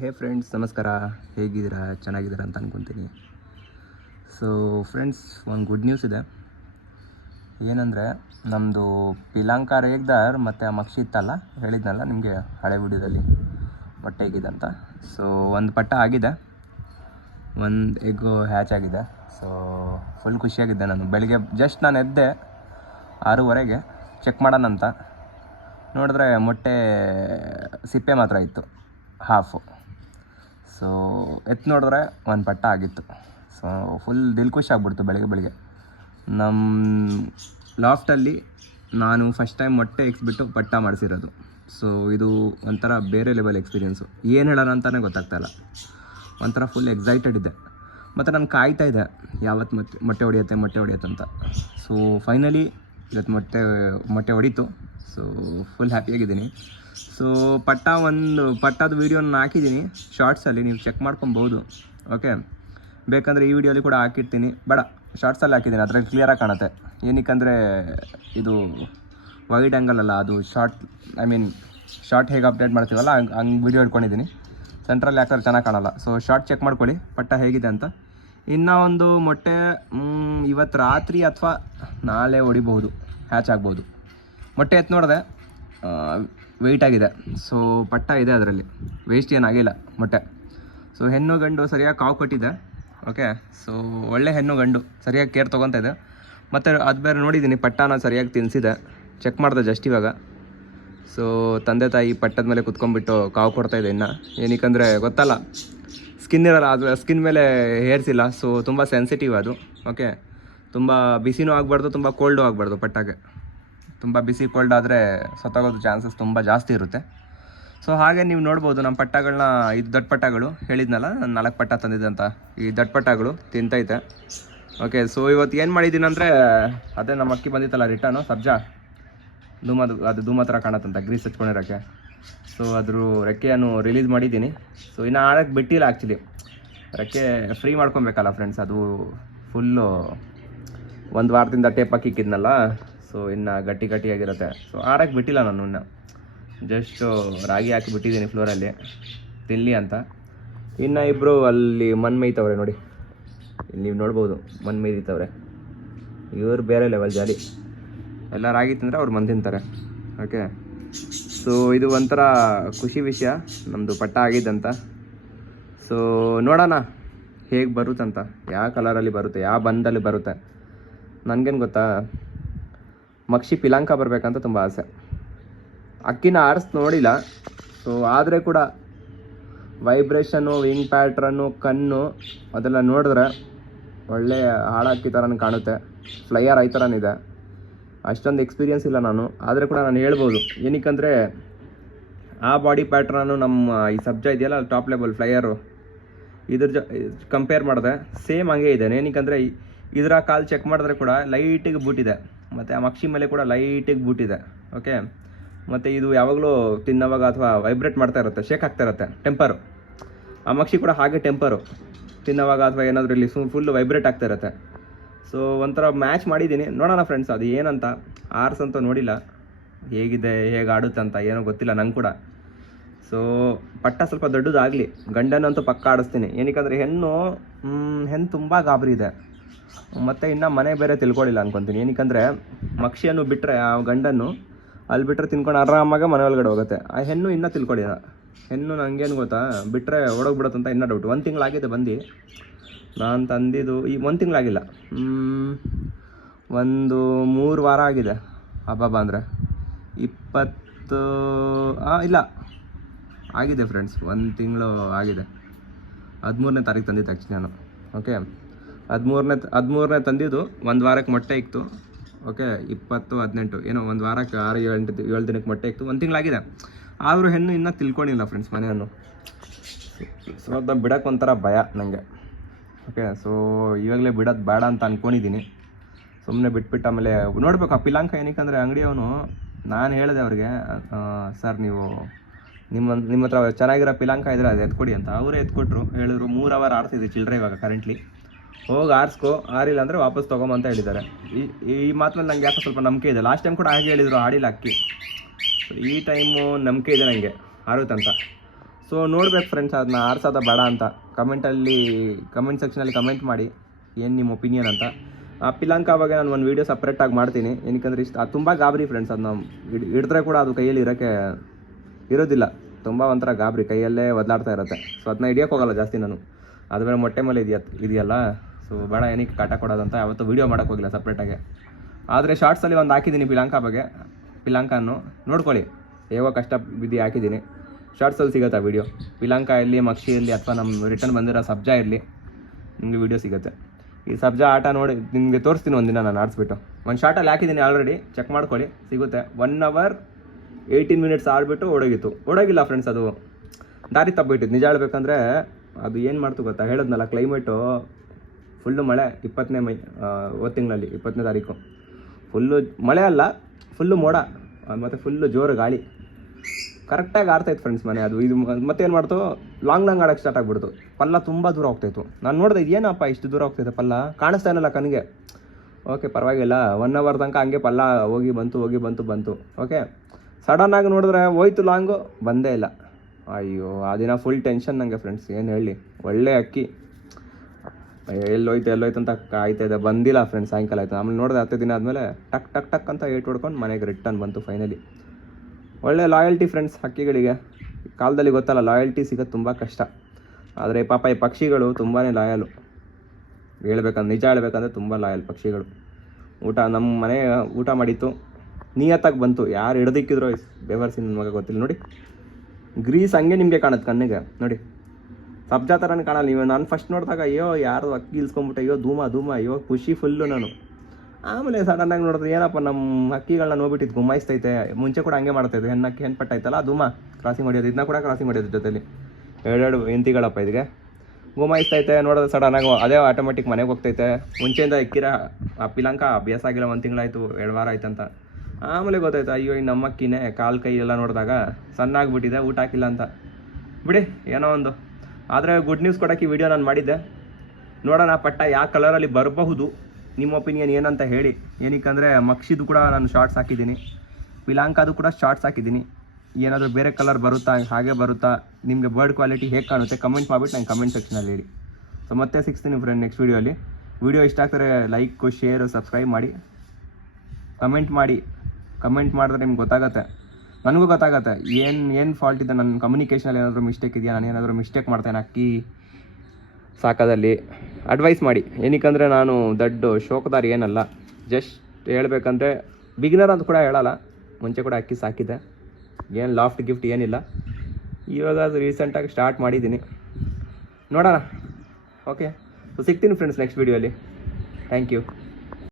ಹೇ friends, ನಮಸ್ಕಾರ. ಹೇಗಿದ್ದೀರಾ? ಚೆನ್ನಾಗಿದ್ದೀರಾ ಅಂತ ಅಂದ್ಕೊತೀನಿ. ಸೊ ಫ್ರೆಂಡ್ಸ್, ಒಂದು ಗುಡ್ ನ್ಯೂಸ್ ಇದೆ. ಏನಂದರೆ, ನಮ್ಮದು ಪಿಲಾಂಕ ರೇಗ್ದಾರ್ ಮತ್ತು ಮಕ್ಷಿ ಇತ್ತಲ್ಲ, ಹೇಳಿದ್ನಲ್ಲ ನಿಮಗೆ ಹಳೆ ವಿಡಿಯೋದಲ್ಲಿ ಮೊಟ್ಟೆ ಹೇಗಿದೆ ಅಂತ. ಸೊ ಒಂದು ಪಟ್ಟ ಆಗಿದೆ, ಒಂದು ಎಗ್ಗು ಹ್ಯಾಚ್ ಆಗಿದೆ. ಸೊ ಫುಲ್ ಖುಷಿಯಾಗಿದ್ದೆ ನಾನು. ಬೆಳಿಗ್ಗೆ ಜಸ್ಟ್ ನಾನು ಎದ್ದೆ 6:30 ಚೆಕ್ ಮಾಡೋಣ ಅಂತ ನೋಡಿದ್ರೆ ಮೊಟ್ಟೆ ಸಿಪ್ಪೆ ಮಾತ್ರ ಇತ್ತು, ಹಾಫು. ಸೊ ನೋಡಿದ್ರೆ ಒಂದು ಪಟ್ಟ ಆಗಿತ್ತು. ಸೊ ಫುಲ್ ದಿಲ್ ಖುಷಿ ಆಗ್ಬಿಡ್ತು ಬೆಳಗ್ಗೆ. ನಮ್ಮ ಲಾಫ್ಟಲ್ಲಿ ನಾನು ಫಸ್ಟ್ ಟೈಮ್ ಮೊಟ್ಟೆ ಎಕ್ಸ್ಬಿಟ್ಟು ಪಟ್ಟ ಮಾಡಿಸಿರೋದು. ಸೊ ಇದು ಒಂಥರ ಬೇರೆ ಲೆವೆಲ್ ಎಕ್ಸ್ಪೀರಿಯೆನ್ಸು. ಏನು ಹೇಳೋಣ ಅಂತಲೇ ಗೊತ್ತಾಗ್ತಾಯಿಲ್ಲ. ಒಂಥರ ಫುಲ್ ಎಕ್ಸೈಟೆಡ್ ಇದೆ. ಮತ್ತು ನಾನು ಕಾಯ್ತಾ ಇದ್ದೆ ಯಾವತ್ತು ಮೊಟ್ಟೆ ಹೊಡಿಯುತ್ತೆ ಅಂತ. ಸೊ ಫೈನಲಿ ಇವತ್ತು ಮೊಟ್ಟೆ ಹೊಡೀತು. ಸೊ ಫುಲ್ ಹ್ಯಾಪಿಯಾಗಿದ್ದೀನಿ. ಸೊ ಪಟ್ಟದ ವೀಡಿಯೋನ ಹಾಕಿದ್ದೀನಿ ಶಾರ್ಟ್ಸಲ್ಲಿ, ನೀವು ಚೆಕ್ ಮಾಡ್ಕೊಬೋದು. ಓಕೆ, ಬೇಕಂದರೆ ಈ ವಿಡಿಯೋಲಿ ಕೂಡ ಹಾಕಿರ್ತೀನಿ. ಬೇಡ, ಶಾರ್ಟ್ಸಲ್ಲಿ ಹಾಕಿದ್ದೀನಿ, ಅದರಲ್ಲಿ ಕ್ಲಿಯರಾಗಿ ಕಾಣುತ್ತೆ. ಏನಕ್ಕಂದರೆ ಇದು ವೈಡ್ ಆ್ಯಂಗಲ್ ಅಲ್ಲ, ಅದು ಶಾರ್ಟ್ ಹೇಗೆ ಅಪ್ಡೇಟ್ ಮಾಡ್ತೀವಲ್ಲ ಹಂಗೆ ವೀಡಿಯೋ ಇಟ್ಕೊಂಡಿದ್ದೀನಿ. ಸೆಂಟ್ರಲ್ಲಿ ಯಾಕಂದ್ರೆ ಚೆನ್ನಾಗಿ ಕಾಣಲ್ಲ. ಸೊ ಶಾರ್ಟ್ ಚೆಕ್ ಮಾಡ್ಕೊಳ್ಳಿ ಪಟ್ಟ ಹೇಗಿದೆ ಅಂತ. ಇನ್ನೂ ಒಂದು ಮೊಟ್ಟೆ ಇವತ್ತು ರಾತ್ರಿ ಅಥವಾ ನಾಳೆ ಹೊಡಿಬಹುದು, ಹ್ಯಾಚ್ ಆಗ್ಬೋದು. ಮೊಟ್ಟೆ ನೋಡಿದೆ ವೆಯ್ಟ್ ಆಗಿದೆ. ಸೊ ಪಟ್ಟ ಇದೆ, ಅದರಲ್ಲಿ ವೇಸ್ಟ್ ಏನಾಗಿಲ್ಲ ಮೊಟ್ಟೆ. ಸೊ ಹೆಣ್ಣು ಗಂಡು ಸರಿಯಾಗಿ ಕಾವು ಕೊಟ್ಟಿದೆ. ಓಕೆ, ಸೊ ಒಳ್ಳೆ ಹೆಣ್ಣು ಗಂಡು ಸರಿಯಾಗಿ ಕೇರ್ ತೊಗೊತಾ ಇದೆ. ಮತ್ತು ಅದು ಬೇರೆ ನೋಡಿದ್ದೀನಿ, ಪಟ್ಟನ ಸರಿಯಾಗಿ ತಿನ್ನಿಸಿದೆ. ಚೆಕ್ ಮಾಡಿದೆ ಜಸ್ಟ್ ಇವಾಗ. ಸೊ ತಂದೆ ತಾಯಿ ಪಟ್ಟದ ಮೇಲೆ ಕುತ್ಕೊಂಡ್ಬಿಟ್ಟು ಕಾವು ಕೊಡ್ತಾಯಿದೆ. ಇನ್ನು ಏನಕ್ಕಂದರೆ ಗೊತ್ತಲ್ಲ, ಸ್ಕಿನ್ ಇರಲ್ಲ, ಅದು ಸ್ಕಿನ್ ಮೇಲೆ ಹೇರ್ಸ್ ಇಲ್ಲ. ಸೊ ತುಂಬ ಸೆನ್ಸಿಟಿವ್ ಅದು. ಓಕೆ, ತುಂಬ ಬಿಸಿನೂ ಆಗಬಾರ್ದು, ತುಂಬ ಕೋಲ್ಡು ಆಗಬಾರ್ದು ಪಟ್ಟಗೆ. ತುಂಬ ಬಿಸಿ ಕೋಲ್ಡ್ ಆದರೆ ಸತ್ತೋಗೋದು ಚಾನ್ಸಸ್ ತುಂಬ ಜಾಸ್ತಿ ಇರುತ್ತೆ. ಸೊ ಹಾಗೆ ನೀವು ನೋಡ್ಬೋದು ನಮ್ಮ ಪಟ್ಟಗಳನ್ನ. ಇದು ದೊಡ್ಡ ಪಟ್ಟಗಳು ಹೇಳಿದ್ನಲ್ಲ, ನಾನು 4 ಪಟ್ಟ ತಂದಿದ್ದೆ ಅಂತ. ಈ ದೊಡ್ಡ ಪಟ್ಟಗಳು ತಿಂತೈತೆ. ಓಕೆ, ಸೊ ಇವತ್ತು ಏನು ಮಾಡಿದ್ದೀನಿ ಅಂದರೆ, ಅದೇ ನಮ್ಮ ಅಕ್ಕಿ ಬಂದಿತ್ತಲ್ಲ ರಿಟರ್ನು ಸಬ್ಜಾ ಅದು ಧೂಮ ಥರ ಕಾಣತ್ತಂತ, ಗ್ರೀಸ್ ಹಚ್ಕೊಂಡಿರೋಕ್ಕೆ. ಸೊ ಅದ್ರ ರೆಕ್ಕೆಯನ್ನು ರಿಲೀಸ್ ಮಾಡಿದ್ದೀನಿ. ಸೊ ಇನ್ನು ಆಡೋಕ್ಕೆ ಬಿಟ್ಟಿಲ್ಲ. ಆ್ಯಕ್ಚುಲಿ ರೆಕ್ಕೆ ಫ್ರೀ ಮಾಡ್ಕೊಬೇಕಲ್ಲ ಫ್ರೆಂಡ್ಸ್, ಅದು ಫುಲ್ಲು 1 ವಾರದಿಂದ ಟೇಪ್ ಹಾಕಿಕ್ಕಿದ್ನಲ್ಲ. ಸೊ ಇನ್ನು ಗಟ್ಟಿಯಾಗಿರುತ್ತೆ. ಸೊ ಆಡೋಕ್ಕೆ ಬಿಟ್ಟಿಲ್ಲ ನಾನು. ಇನ್ನು ಜಸ್ಟು ರಾಗಿ ಹಾಕಿ ಬಿಟ್ಟಿದ್ದೀನಿ ಫ್ಲೋರಲ್ಲಿ ತಿನ್ನಲಿ ಅಂತ. ಇನ್ನು ಇಬ್ಬರು ಅಲ್ಲಿ ಮಣ್ಣು ಮೇಯ್ತವ್ರೆ ನೋಡಿ, ಇಲ್ಲಿ ನೀವು ನೋಡ್ಬೋದು ಮಣ್ಣು ಮೇಯ್ತವ್ರೆ. ಇವರು ಬೇರೆ ಲೆವೆಲ್ ಜಾಲಿ. ಎಲ್ಲ ರಾಗಿ ತಿಂದರೆ ಅವ್ರು ಮಣ್ಣು ತಿಂತಾರೆ. ಓಕೆ, ಸೊ ಇದು ಒಂಥರ ಖುಷಿ ವಿಷಯ, ನಮ್ಮದು ಪಟ್ಟ ಆಗಿದ್ದಂತ. ಸೊ ನೋಡೋಣ ಹೇಗೆ ಬರುತ್ತಂತ, ಯಾವ ಕಲರಲ್ಲಿ ಬರುತ್ತೆ, ಯಾವ ಬಂದಲ್ಲಿ ಬರುತ್ತೆ. ನನಗೇನು ಗೊತ್ತಾ, ಮಕ್ಷಿ ಪಿಲಾಂಕ ಬರಬೇಕಂತ ತುಂಬ ಆಸೆ. ಅಕ್ಕಿನ ನೋಡಿಲ್ಲ. ಸೊ ಆದರೆ ಕೂಡ ವೈಬ್ರೇಷನ್ನು, ವಿಂಗ್ ಪ್ಯಾಟ್ರನ್ನು, ಕಣ್ಣು ಅದೆಲ್ಲ ನೋಡಿದ್ರೆ ಒಳ್ಳೆ ಹಾಳಕ್ಕಿ ಥರನೂ ಕಾಣುತ್ತೆ. ಫ್ಲೈಯರ್ ಐ ಥರನಿದೆ. ಅಷ್ಟೊಂದು ಎಕ್ಸ್ಪೀರಿಯೆನ್ಸ್ ಇಲ್ಲ ನಾನು, ಆದರೆ ಕೂಡ ನಾನು ಹೇಳ್ಬೋದು. ಏನಕ್ಕಂದರೆ ಆ ಬಾಡಿ ಪ್ಯಾಟ್ರನ್ನು ನಮ್ಮ ಈ ಸಬ್ಜಾ ಇದೆಯಲ್ಲ ಟಾಪ್ ಲೆವೆಲ್ ಫ್ಲೈಯರು, ಇದ್ರ ಕಂಪೇರ್ ಮಾಡಿದೆ ಸೇಮ್ ಹಂಗೆ ಇದೆ. ಏನಕ್ಕಂದರೆ ಇದರ ಕಾಲು ಚೆಕ್ ಮಾಡಿದ್ರೆ ಕೂಡ ಲೈಟಿಗೆ ಬೂಟಿದೆ, ಮತ್ತು ಆ ಮಕ್ಷಿ ಮೇಲೆ ಕೂಡ ಲೈಟಿಗೆ ಬೂಟಿದೆ. ಓಕೆ, ಮತ್ತು ಇದು ಯಾವಾಗಲೂ ತಿನ್ನೋವಾಗ ಅಥವಾ ವೈಬ್ರೇಟ್ ಮಾಡ್ತಾ ಇರುತ್ತೆ, ಶೇಕ್ ಆಗ್ತಾ ಇರುತ್ತೆ ಟೆಂಪರು. ಆ ಮಕ್ಷಿ ಕೂಡ ಹಾಗೆ ಟೆಂಪರು ತಿನ್ನೋವಾಗ ಅಥವಾ ಏನಾದರೂ ಇಲ್ಲಿ ಫುಲ್ಲು ವೈಬ್ರೇಟ್ ಆಗ್ತಾ ಇರುತ್ತೆ. ಸೊ ಒಂಥರ ಮ್ಯಾಚ್ ಮಾಡಿದ್ದೀನಿ. ನೋಡೋಣ ಫ್ರೆಂಡ್ಸ್, ಅದು ಏನಂತ ಆರ್ಸಂತ ನೋಡಿಲ್ಲ, ಹೇಗಿದೆ ಹೇಗೆ ಆಡುತ್ತೆ ಅಂತ ಏನೋ ಗೊತ್ತಿಲ್ಲ ನಂಗೆ ಕೂಡ. ಸೊ ಪಟ್ಟ ಸ್ವಲ್ಪ ದೊಡ್ಡದಾಗಲಿ, ಗಂಡನಂತೂ ಪಕ್ಕ ಆಡಿಸ್ತೀನಿ. ಏನಕ್ಕಂದರೆ ಹೆಣ್ಣು ತುಂಬ ಗಾಬರಿ ಇದೆ. ಮತ್ತು ಇನ್ನು ಮನೆ ಬೇರೆ ತಿಳ್ಕೊಳ್ಳಿಲ್ಲ ಅನ್ಕೊತೀನಿ. ಏನಕ್ಕಂದರೆ ಮಕ್ಷಿಯನ್ನು ಬಿಟ್ಟರೆ, ಆ ಗಂಡನ್ನು ಅಲ್ಲಿ ಬಿಟ್ಟರೆ ತಿನ್ಕೊಂಡು ಆರಾಮಾಗ ಮನೆ ಒಳಗಡೆ ಹೋಗುತ್ತೆ. ಆ ಹೆಣ್ಣು ಇನ್ನೂ ತಿಳ್ಕೊಳ್ಳಿಲ್ಲ. ಹೆಣ್ಣು ನನಗೇನು ಗೊತ್ತಾ, ಬಿಟ್ಟರೆ ಓಡೋಗ್ಬಿಡುತ್ತಂತ ಇನ್ನೂ ಡೌಟ್. 1 ತಿಂಗಳಾಗಿದೆ ಬಂದು ನಾನು ತಂದಿದ್ದು. ಈ 1 ತಿಂಗಳಾಗಿಲ್ಲ, ಒಂದು 3 ವಾರ ಆಗಿದೆ. ಹಬ್ಬ ಅಂದರೆ 20 ಇಲ್ಲ ಆಗಿದೆ ಫ್ರೆಂಡ್ಸ್, 1 ತಿಂಗಳು ಆಗಿದೆ. 13ನೇ ತಾರೀಕು ತಂದಿದ್ದು ಆ್ಯಕ್ಚುಲಿ ನಾನು. ಓಕೆ, 13ನೇ ತಂದಿದ್ದು. 1 ವಾರಕ್ಕೆ ಮೊಟ್ಟೆ ಇಕ್ತು. ಓಕೆ, 20, 18 ಏನೋ 1 ವಾರಕ್ಕೆ 6, 7 ದಿನಕ್ಕೆ ಮೊಟ್ಟೆ ಇಕ್ತು. 1 ತಿಂಗಳಾಗಿದೆ. ಆದರೂ ಹೆಣ್ಣು ಇನ್ನೂ ತಿಳ್ಕೊಂಡಿಲ್ಲ ಫ್ರೆಂಡ್ಸ್ ಮನೆಯನ್ನು. ಸೊ ಅದು ಬಿಡೋಕ್ಕೆ ಒಂಥರ ಭಯ ನನಗೆ. ಓಕೆ, ಸೊ ಇವಾಗಲೇ ಬಿಡೋದು ಬೇಡ ಅಂತ ಅಂದ್ಕೊಂಡಿದ್ದೀನಿ. ಸುಮ್ಮನೆ ಬಿಟ್ಬಿಟ್ಟು ಆಮೇಲೆ ನೋಡ್ಬೇಕು ಆ ಪಿಲಾಂಕ. ಏನಕ್ಕಂದರೆ ಅಂಗಡಿಯವನು, ನಾನು ಹೇಳಿದೆ ಅವ್ರಿಗೆ, ಸರ್ ನೀವು ನಿಮ್ಮ ಹತ್ರ ಚೆನ್ನಾಗಿರೋ ಪಿಲಾಂಕ ಇದ್ರೆ ಅದು ಎತ್ಕೊಡಿ ಅಂತ. ಅವರೇ ಎತ್ಕೊಟ್ರು. ಹೇಳಿದ್ರು 3 ಅವರ್ ಆಡ್ತಿದ್ದೆ ಚಿಲ್ಲರೆ ಇವಾಗ ಕರೆಂಟ್ಲಿ, ಹೋಗಿ ಆರಿಸ್ಕೋ, ಆರಿಲ್ಲ ಅಂದರೆ ವಾಪಸ್ ತೊಗೊಂಬಂತ ಹೇಳಿದ್ದಾರೆ. ಈ ಮಾತಿನಲ್ಲಿ ನನಗೆ ಯಾಕೆ ಸ್ವಲ್ಪ ನಂಬಿಕೆ ಇದೆ. ಲಾಸ್ಟ್ ಟೈಮ್ ಕೂಡ ಹಾಗೆ ಹೇಳಿದರು, ಆಡಿಲ್ಲ ಅಕ್ಕಿ. ಈ ಟೈಮು ನಂಬಿಕೆ ಇದೆ ನನಗೆ ಆರುತ್ತಂತ. ಸೊ ನೋಡ್ಬೇಕು ಫ್ರೆಂಡ್ಸ್, ಅದನ್ನ ಆರ್ಸೋದ ಬೇಡ ಅಂತ ಕಮೆಂಟ್ ಸೆಕ್ಷನಲ್ಲಿ ಕಮೆಂಟ್ ಮಾಡಿ ಏನು ನಿಮ್ಮ ಒಪಿನಿಯನ್ ಅಂತ. ಆ ಪಿಲಾಂಕ ಬಗ್ಗೆ ನಾನು ಒಂದು ವೀಡಿಯೋ ಸಪ್ರೇಟಾಗಿ ಮಾಡ್ತೀನಿ. ಏನಕ್ಕೆ ಅದು ತುಂಬ ಗಾಬರಿ ಫ್ರೆಂಡ್ಸ್, ಅದನ್ನ ಹಿಡಿದ್ರೆ ಕೂಡ ಅದು ಕೈಯಲ್ಲಿ ಇರೋದಿಲ್ಲ, ತುಂಬ ಒಂಥರ ಗಾಬರಿ, ಕೈಯಲ್ಲೇ ಒದಲಾಡ್ತಾ ಇರುತ್ತೆ. ಸೊ ಅದನ್ನ ಹಿಡಿಯೋಕೆ ಹೋಗಲ್ಲ ಜಾಸ್ತಿ ನಾನು, ಅದು ಬೇರೆ ಮೊಟ್ಟೆ ಮೇಲೆ ಇದೆಯಲ್ಲ. ಸೊ ಬೇಡ ಏನಕ್ಕೆ ಕಾಟ ಕೊಡೋದಂತ ಯಾವತ್ತೂ ವೀಡಿಯೋ ಮಾಡೋಕ್ಕೆ ಹೋಗಿಲ್ಲ ಸಪ್ರೇಟಾಗಿ. ಆದರೆ ಶಾರ್ಟ್ಸಲ್ಲಿ ಒಂದು ಹಾಕಿದ್ದೀನಿ ಪಿಲಾಂಕನ್ನು ನೋಡ್ಕೊಳ್ಳಿ, ಹೇಗೋ ಕಷ್ಟ ಬಿದ್ದು ಹಾಕಿದ್ದೀನಿ. ಶಾರ್ಟ್ಸಲ್ಲಿ ಸಿಗುತ್ತೆ ವೀಡಿಯೋ, ಪಿಲಾಂಕ ಇರಲಿ, ಮಕ್ಷಿ ಇರಲಿ, ಅಥವಾ ನಮ್ಮ ರಿಟರ್ನ್ ಬಂದಿರೋ ಸಬ್ಜಾ ಇರಲಿ, ನಿಮಗೆ ವೀಡಿಯೋ ಸಿಗುತ್ತೆ. ಈ ಸಬ್ಜಾ ಆಟ ನೋಡಿ ನಿಮಗೆ ತೋರಿಸ್ತೀನಿ ಒಂದಿನ ನಾನು ಆಡಿಸ್ಬಿಟ್ಟು. ಒಂದು ಶಾರ್ಟಲ್ಲಿ ಹಾಕಿದ್ದೀನಿ ಆಲ್ರೆಡಿ, ಚೆಕ್ ಮಾಡ್ಕೊಳ್ಳಿ, ಸಿಗುತ್ತೆ. 1 hour 18 minutes ಆಡಿಬಿಟ್ಟು ಓಡೋಗಿಲ್ಲ ಫ್ರೆಂಡ್ಸ್, ಅದು ದಾರಿ ತಪ್ಪಿಟ್ಟಿದ್ದು. ನಿಜ ಹೇಳ್ಬೇಕಂದ್ರೆ ಅದು ಏನು ಮಾಡ್ತು ಗೊತ್ತಾ, ಹೇಳಿದ್ನಲ್ಲ ಕ್ಲೈಮೇಟು ಫುಲ್ಲು ಮಳೆ. 20ನೇ ತಿಂಗಳಲ್ಲಿ 20ನೇ ತಾರೀಕು ಫುಲ್ಲು ಮಳೆ ಅಲ್ಲ, ಫುಲ್ಲು ಮೋಡ ಮತ್ತು ಫುಲ್ಲು ಜೋರು ಗಾಳಿ. ಕರೆಕ್ಟಾಗಿ ಆಡ್ತಾಯಿತ್ತು ಫ್ರೆಂಡ್ಸ್ ಮನೆ. ಅದು ಇದು ಮತ್ತೇನು ಮಾಡ್ತು, ಲಾಂಗ್ ಆಡೋಕ್ಕೆ ಸ್ಟಾರ್ಟ್ ಆಗಿಬಿಡ್ತು. ಪಲ್ಲ ತುಂಬ ದೂರ ಹೋಗ್ತಾಯಿತ್ತು. ನಾನು ನೋಡಿದೆ ಏನಪ್ಪ ಇಷ್ಟು ದೂರ ಹೋಗ್ತೈತೆ ಪಲ್ಲ, ಕಾಣಿಸ್ತಾ ಏನಲ್ಲ ಕಣ್ಣಿಗೆ. ಓಕೆ ಪರವಾಗಿಲ್ಲ, 1 hour ತನಕ ಹಂಗೆ ಪಲ್ಲ ಹೋಗಿ ಬಂತು. ಓಕೆ ಸಡನ್ನಾಗಿ ನೋಡಿದ್ರೆ ಹೋಯ್ತು ಲಾಂಗು, ಬಂದೇ ಇಲ್ಲ. ಅಯ್ಯೋ ಆ ದಿನ ಫುಲ್ ಟೆನ್ಷನ್ ನನಗೆ ಫ್ರೆಂಡ್ಸ್, ಏನು ಹೇಳಿ. ಒಳ್ಳೆ ಅಕ್ಕಿ ಎಲ್ಲೋಯ್ತು ಅಂತ ಕಾಯ್ತಾಯಿದೆ, ಬಂದಿಲ್ಲ ಫ್ರೆಂಡ್ಸ್. ಸಾಯಂಕಾಲ ಆಯಿತು. ಆಮೇಲೆ ನೋಡಿದೆ 10 ದಿನ ಆದಮೇಲೆ ಟಕ್ ಅಂತ ಏಟ್ ಹೊಡ್ಕೊಂಡು ಮನೆಗೆ ರಿಟರ್ನ್ ಬಂತು ಫೈನಲಿ. ಒಳ್ಳೆ ಲಾಯಲ್ಟಿ ಫ್ರೆಂಡ್ಸ್ ಹಕ್ಕಿಗಳಿಗೆ. ಕಾಲದಲ್ಲಿ ಗೊತ್ತಲ್ಲ, ಲಾಯಲ್ಟಿ ಸಿಗೋದು ತುಂಬ ಕಷ್ಟ. ಆದರೆ ಪಾಪ ಈ ಪಕ್ಷಿಗಳು ತುಂಬಾ ಲಾಯಲು. ನಿಜ ಹೇಳ್ಬೇಕಂದ್ರೆ ತುಂಬ ಲಾಯಲ್ ಪಕ್ಷಿಗಳು. ನಮ್ಮ ಮನೆ ಊಟ ಮಾಡಿತ್ತು, ನಿಯತ್ತಾಗಿ ಬಂತು. ಯಾರು ಹಿಡ್ದಿಕ್ಕಿದ್ರೋ ಬೆವರ್ಸಿನ ಮಗ ಗೊತ್ತಿಲ್ಲ. ನೋಡಿ ಗ್ರೀಸ್ ಹಂಗೆ ನಿಮಗೆ ಕಾಣುತ್ತೆ ಕಣ್ಣಿಗೆ, ನೋಡಿ ಸಬ್ಜಾ ಥರನೇ ಕಾಣಲ್ಲ ನೀವು. ನಾನು ಫಸ್ಟ್ ನೋಡಿದಾಗ ಅಯ್ಯೋ ಯಾರು ಅಕ್ಕಿ ಇಲ್ಸ್ಕೊಂಬಿಟ್ಟೆ, ಅಯ್ಯೋ ಧೂಮ, ಅಯ್ಯೋ ಖುಷಿ ಫುಲ್ಲು ನಾನು. ಆಮೇಲೆ ಸಡನ್ನಾಗಿ ನೋಡಿದ್ರೆ ಏನಪ್ಪ ನಮ್ಮ ಹಕ್ಕಿಗಳನ್ನ ನೋಡ್ಬಿಟ್ಟಿದ್ದು ಗುಮ್ಮಾಯಿಸ್ತೈತೆ. ಮುಂಚೆ ಕೂಡ ಹಂಗೆ ಮಾಡ್ತಾಯಿದ್ದೆ, ಹೆಣ್ಣು ಪಟ್ಟಾಯ್ತಲ್ಲ ಧೂಮ ಕ್ರಾಸಿಂಗ್ ಹೊಡಿಯೋದು, ಇದನ್ನ ಕೂಡ ಕ್ರಾಸಿಂಗ್ ಹೊಡಿಯೋದು ಜೊತೆಲಿ. 2 ಹೆಂಡತಿಗಳಪ್ಪ ಇದಕ್ಕೆ ಗುಮ್ಮಾಯಿಸ್ತೈತೆ. ನೋಡಿದ್ರೆ ಸಡನ್ನಾಗಿ ಅದೇ ಆಟೋಮೆಟಿಕ್ ಮನೆಗೆ ಹೋಗ್ತೈತೆ. ಮುಂಚೆಯಿಂದ ಇಕ್ಕಿರ ಆ ಪಿಲಾಂಕ ಅಭ್ಯಾಸ ಆಗಿಲ್ಲ, 1 ತಿಂಗಳಾಯಿತು 2 ವಾರ ಆಯ್ತಂತ. ಆಮೇಲೆ ಗೊತ್ತಾಯ್ತು ಅಯ್ಯೋ ಈ ನಮ್ಮ ಅಕ್ಕಿನೇ ಕಾಲು ಕೈ ಎಲ್ಲ ನೋಡಿದಾಗ ಸಣ್ಣ ಆಗಿಬಿಟ್ಟಿದೆ, ಊಟ ಹಾಕಿಲ್ಲ ಅಂತ. ಬಿಡಿ ಏನೋ ಒಂದು. ಆದರೆ ಗುಡ್ ನ್ಯೂಸ್ ಕೊಡೋಕ್ಕೆ ಈ ವಿಡಿಯೋ ನಾನು ಮಾಡಿದ್ದೆ. ನೋಡೋಣ ಪಟ್ಟ ಯಾವ ಕಲರಲ್ಲಿ ಬರಬಹುದು, ನಿಮ್ಮ ಒಪಿನಿಯನ್ ಏನಂತ ಹೇಳಿ. ಏನಕ್ಕಂದರೆ ಮಕ್ಷಿದು ಕೂಡ ನಾನು ಶಾರ್ಟ್ಸ್ ಹಾಕಿದ್ದೀನಿ, ಪಿಲಾಂಕದು ಕೂಡ ಶಾರ್ಟ್ಸ್ ಹಾಕಿದ್ದೀನಿ. ಏನಾದರೂ ಬೇರೆ ಕಲರ್ ಬರುತ್ತಾ, ಹಾಗೆ ಬರುತ್ತಾ, ನಿಮಗೆ ಬರ್ಡ್ ಕ್ವಾಲಿಟಿ ಹೇಗೆ ಕಾಣುತ್ತೆ ಕಮೆಂಟ್ ಮಾಡಿಬಿಟ್ಟು ನಂಗೆ ಕಮೆಂಟ್ ಸೆಕ್ಷನಲ್ಲಿ ಹೇಳಿ. ಸೊ ಮತ್ತೆ ಸಿಗ್ತೀನಿ ಫ್ರೆಂಡ್ ನೆಕ್ಸ್ಟ್ ವೀಡಿಯೋಲಿ. ವಿಡಿಯೋ ಇಷ್ಟ ಆಗ್ತಾರೆ ಲೈಕ್, ಶೇರ್, ಸಬ್ಸ್ಕ್ರೈಬ್ ಮಾಡಿ. ಕಮೆಂಟ್ ಮಾಡಿದ್ರೆ ನಿಮ್ಗೆ ಗೊತ್ತಾಗುತ್ತೆ, ನನಗೂ ಗೊತ್ತಾಗುತ್ತೆ ಏನು ಫಾಲ್ಟ್ ಇದೆ, ನನ್ನ ಕಮ್ಯುನಿಕೇಷನಲ್ಲಿ ಏನಾದರೂ ಮಿಸ್ಟೇಕ್ ಇದೆಯಾ, ನಾನು ಏನಾದರೂ ಮಿಸ್ಟೇಕ್ ಮಾಡ್ತೇನೆ ಅಕ್ಕಿ ಸಾಕೋದಲ್ಲಿ. ಅಡ್ವೈಸ್ ಮಾಡಿ. ಏನಕ್ಕಂದರೆ ನಾನು ದೊಡ್ಡ ಶೋಕದಾರಿ ಏನಲ್ಲ, ಜಸ್ಟ್ ಹೇಳ್ಬೇಕಂದ್ರೆ ಬಿಗಿನರ್ ಅಂತ ಕೂಡ ಹೇಳಲ್ಲ. ಮುಂಚೆ ಕೂಡ ಅಕ್ಕಿ ಸಾಕಿದ್ದೆ, ಏನು ಲಾಫ್ಟ್ ಗಿಫ್ಟ್ ಏನಿಲ್ಲ. ಇವಾಗ ಅದು ರೀಸೆಂಟಾಗಿ ಸ್ಟಾರ್ಟ್ ಮಾಡಿದ್ದೀನಿ, ನೋಡೋಣ. ಓಕೆ, ಸೊ ಸಿಗ್ತೀನಿ ಫ್ರೆಂಡ್ಸ್ ನೆಕ್ಸ್ಟ್ ವೀಡಿಯೋಲಿ. Thank you.